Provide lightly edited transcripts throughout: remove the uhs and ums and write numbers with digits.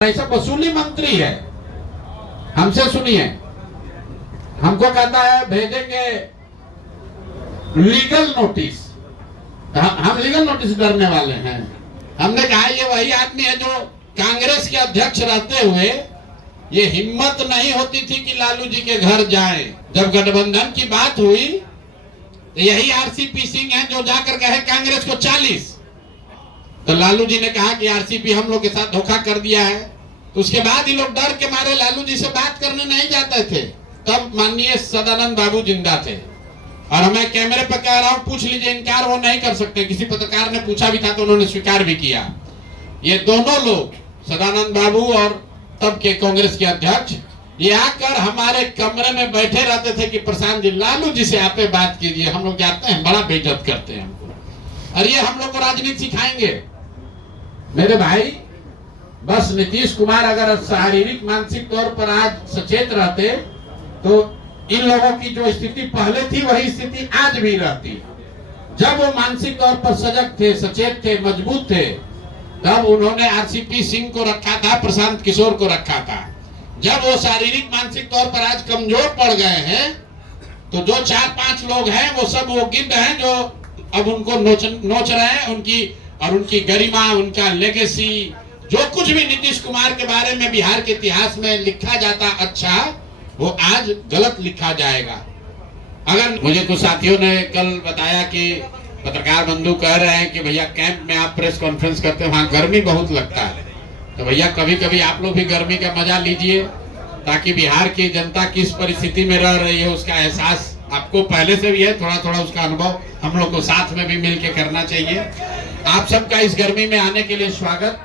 ऐसा वसूली मंत्री है। हमसे सुनिए, हमको कहता है भेजेंगे लीगल नोटिस। हम लीगल नोटिस डरने वाले हैं। हमने कहा ये वही आदमी है जो कांग्रेस के अध्यक्ष रहते हुए ये हिम्मत नहीं होती थी कि लालू जी के घर जाए। जब गठबंधन की बात हुई तो यही आरसीपी सिंह है जो जाकर कहे कांग्रेस को 40। तो लालू जी ने कहा कि आरसीपी हम लोग के साथ धोखा कर दिया है। तो उसके बाद ये लोग डर के मारे लालू जी से बात करने नहीं जाते थे। तब माननीय सदानंद बाबू जिंदा थे और हमें कैमरे पर कह रहा हूं, पूछ लीजिए, इनकार वो नहीं कर सकते। किसी पत्रकार ने पूछा भी था तो उन्होंने स्वीकार भी किया। ये दोनों लोग, सदानंद बाबू और तब के कांग्रेस के अध्यक्ष, ये आकर हमारे कमरे में बैठे रहते थे कि प्रशांत जी, लालू जी से आप बात कीजिए। हम लोग जाते हैं, बड़ा बेइज्जत करते हैं हमको, और ये हम लोग को राजनीति सिखाएंगे। मेरे भाई, बस नीतीश कुमार अगर शारीरिक मानसिक तौर पर आज सचेत रहते तो इन लोगों की जो स्थिति पहले थी वही स्थिति आज भी रहती। जब वो मानसिक तौर पर सजग थे, सचेत थे, मजबूत थे, तब उन्होंने आरसीपी सिंह को रखा था, प्रशांत किशोर को रखा था। जब वो शारीरिक मानसिक तौर पर आज कमजोर पड़ गए हैं तो जो 4-5 लोग हैं वो सब वो गिद्ध हैं जो अब उनको नोच रहे हैं। उनकी गरिमा, उनका लेगेसी, जो कुछ भी नीतीश कुमार के बारे में बिहार के इतिहास में लिखा जाता अच्छा, वो आज गलत लिखा जाएगा। अगर मुझे कुछ साथियों ने कल बताया कि पत्रकार बंधु कह रहे हैं कि भैया कैंप में आप प्रेस कॉन्फ्रेंस करते हैं, वहां गर्मी बहुत लगता है, तो भैया कभी कभी आप लोग भी गर्मी का मजा लीजिए, ताकि बिहार की जनता किस परिस्थिति में रह रही है उसका एहसास आपको पहले से भी है। थोड़ा थोड़ा उसका अनुभव हम लोग को साथ में भी मिलके करना चाहिए। आप सबका इस गर्मी में आने के लिए स्वागत।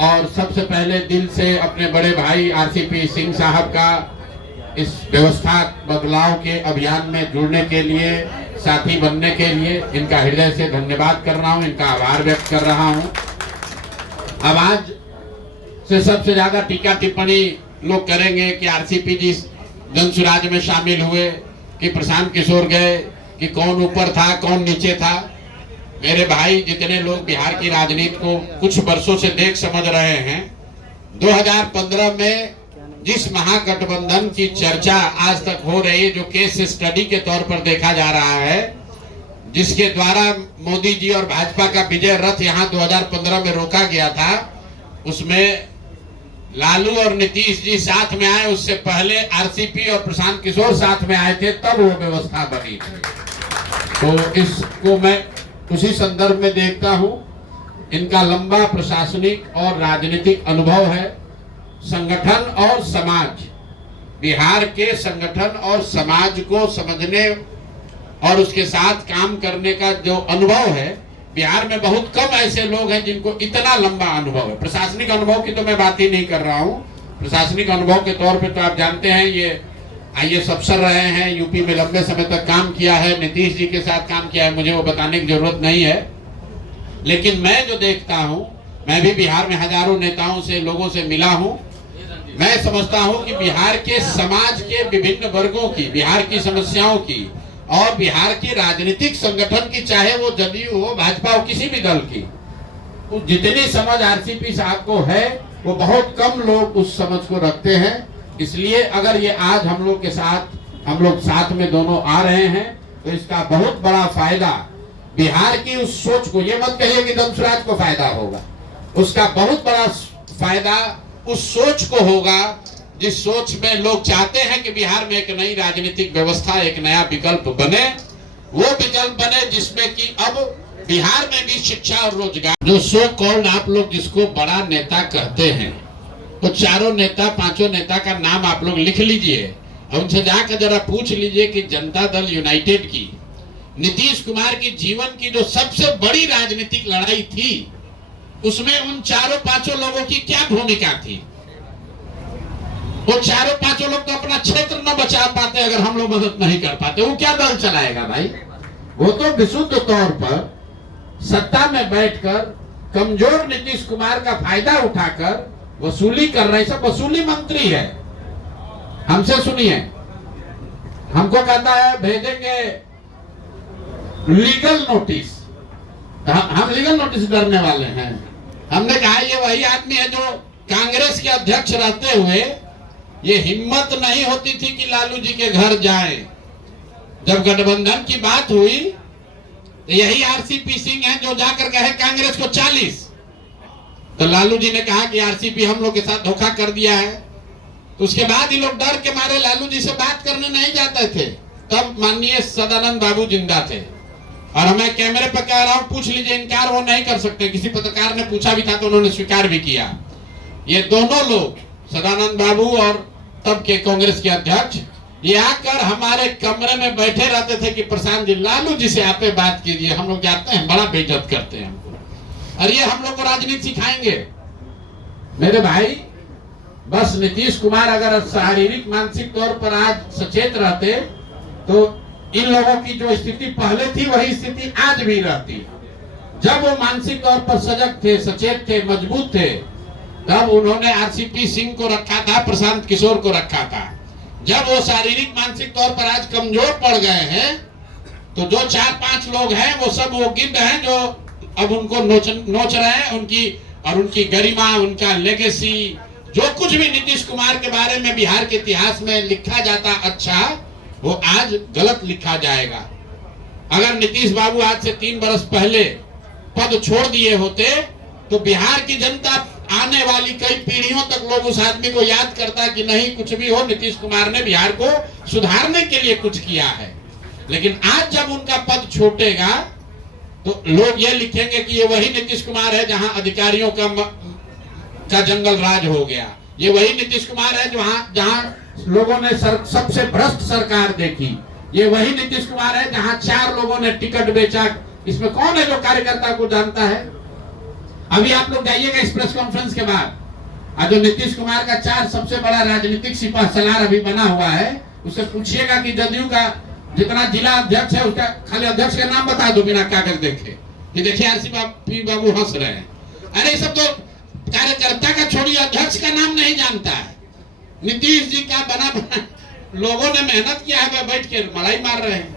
और सबसे पहले दिल से अपने बड़े भाई आरसीपी सिंह साहब का इस व्यवस्था बदलाव के अभियान में जुड़ने के लिए, साथी बनने के लिए इनका हृदय से धन्यवाद कर रहा हूं, इनका आभार व्यक्त कर रहा हूं। अब आज से सबसे ज्यादा टीका टिप्पणी लोग करेंगे कि आरसीपी जी जनसुराज में शामिल हुए, कि प्रशांत किशोर गए, कि कौन ऊपर था कौन नीचे था। मेरे भाई, जितने लोग बिहार की राजनीति को कुछ वर्षों से देख समझ रहे हैं, 2015 में जिस महागठबंधन की चर्चा आज तक हो रही है, जो केस स्टडी के तौर पर देखा जा रहा है, जिसके द्वारा मोदी जी और भाजपा का विजय रथ यहां 2015 में रोका गया था, उसमें लालू और नीतीश जी साथ में आए। उससे पहले आरसीपी और प्रशांत किशोर साथ में आए थे, तब वो व्यवस्था बनी थी। तो इसको मैं उसी संदर्भ में देखता हूं। इनका लंबा प्रशासनिक और राजनीतिक अनुभव है। संगठन और समाज, बिहार के संगठन और समाज को समझने और उसके साथ काम करने का जो अनुभव है, बिहार में बहुत कम ऐसे लोग हैं जिनको इतना लंबा अनुभव है। प्रशासनिक अनुभव की तो मैं बात ही नहीं कर रहा हूं। प्रशासनिक अनुभव के तौर पे तो आप जानते हैं, ये आईएएस अफसर रहे हैं, यूपी में लंबे समय तक काम किया है, नीतीश जी के साथ काम किया है, मुझे वो बताने की जरूरत नहीं है। लेकिन मैं जो देखता हूं, मैं भी बिहार में हजारों नेताओं से, लोगों से मिला हूं, मैं समझता हूं कि बिहार के समाज के विभिन्न वर्गों की, बिहार की समस्याओं की और बिहार की राजनीतिक संगठन की, चाहे वो जदयू हो, भाजपा हो, किसी भी दल की, तो जितनी समझ आरसीपी साहब को है वो बहुत कम लोग उस समझ को रखते हैं। इसलिए अगर ये आज हम लोग के साथ, हम लोग साथ में दोनों आ रहे हैं, तो इसका बहुत बड़ा फायदा बिहार की उस सोच को, ये मत कहिए कि धनसुराज को फायदा होगा, उसका बहुत बड़ा फायदा उस सोच को होगा जिस सोच में लोग चाहते हैं कि बिहार में एक नई राजनीतिक व्यवस्था, एक नया विकल्प बने। वो विकल्प बने जिसमें कि अब बिहार में भी शिक्षा और रोजगार, जो सो कॉल्ड आप लोग जिसको बड़ा नेता कहते हैं, तो चारों नेता, पांचों नेता का नाम आप लोग लिख लीजिए और उनसे जाकर जरा पूछ लीजिए कि जनता दल यूनाइटेड की, नीतीश कुमार की जीवन की जो सबसे बड़ी राजनीतिक लड़ाई थी, उसमें उन चारों पांचों लोगों की क्या भूमिका थी। वो चारों पांचों लोग तो अपना क्षेत्र न बचा पाते अगर हम लोग मदद नहीं कर पाते। वो क्या दल चलाएगा भाई? वो तो विशुद्ध तौर पर सत्ता में बैठकर कमजोर नीतीश कुमार का फायदा उठाकर वसूली कर रहे, सब वसूली मंत्री है। हमसे सुनिए, हमको कहता है भेजेंगे लीगल नोटिस। हम लीगल नोटिस डरने वाले हैं। हमने कहा ये वही आदमी है जो कांग्रेस के अध्यक्ष रहते हुए ये हिम्मत नहीं होती थी कि लालू जी के घर जाएं। जब गठबंधन की बात हुई तो यही आरसीपी सिंह है जो जाकर कहे कांग्रेस को 40। तो लालू जी ने कहा कि आरसीपी हम लोग के साथ धोखा कर दिया है। तो उसके बाद ये लोग डर के मारे लालू जी से बात करने नहीं जाते थे। तब माननीय सदानंद बाबू जिंदा थे और मैं कैमरे पर कह रहा हूं, पूछ लीजिए, इनकार वो नहीं कर सकते। किसी पत्रकार ने पूछा भी था तो उन्होंने स्वीकार भी किया। ये दोनों लोग सदानंद बाबू और तब के कांग्रेस के अध्यक्ष ये आकर हमारे कमरे में बैठे रहते थे कि प्रशांत जी लालू जी से आप बात कीजिए, हम लोग जाते हैं, बड़ा बेइज्जत करते हैं हमको, और ये हम लोग को राजनीति सिखाएंगे। मेरे भाई, बस नीतीश कुमार अगर शारीरिक मानसिक तौर पर आज सचेत रहते तो इन लोगों की जो स्थिति पहले थी वही स्थिति आज भी रहती। जब वो मानसिक तौर पर सजग थे, सचेत थे, मजबूत थे, तब उन्होंने आरसीपी सिंह को रखा था, प्रशांत किशोर को रखा था। जब वो शारीरिक मानसिक तौर पर आज कमजोर पड़ गए हैं तो जो 4-5 लोग हैं वो सब वो गिद्ध हैं जो अब उनको नोच रहे हैं। उनकी गरिमा, उनका लेगेसी, जो कुछ भी नीतीश कुमार के बारे में बिहार के इतिहास में लिखा जाता अच्छा, वो आज गलत लिखा जाएगा। अगर नीतीश बाबू आज से 3 बरस पहले पद छोड़ दिए होते तो बिहार की जनता आने वाली कई पीढ़ियों तक लोग उस आदमी को याद करता कि नहीं, कुछ भी हो, नीतीश कुमार ने बिहार को सुधारने के लिए कुछ किया है। लेकिन आज जब उनका पद छूटेगा तो लोग ये लिखेंगे कि ये वही नीतीश कुमार है जहां अधिकारियों का जंगल राज हो गया। ये वही नीतीश कुमार है जहां लोगों ने सबसे भ्रष्ट सरकार देखी। ये वही नीतीश कुमार है जहां 4 लोगों ने टिकट बेचा। इसमें कौन है जो कार्यकर्ता को जानता है? अभी आप लोग जाइएगा इस प्रेस कॉन्फ्रेंस के बाद, आज जो नीतीश कुमार का 4 सबसे बड़ा राजनीतिक सिपह सलार अभी बना हुआ है, उससे पूछिएगा कि जदयू का जितना जिला अध्यक्ष है उसका खाली अध्यक्ष का नाम बता दो बिना कागज देखे कि देखिए आरसीपी बाबू हंस रहे हैं। अरे सब तो कार्यकर्ता का छोड़िए, अध्यक्ष का नाम नहीं जानता है। नीतीश जी का बना लोगों ने मेहनत किया है, बैठ के मलाई मार रहे हैं।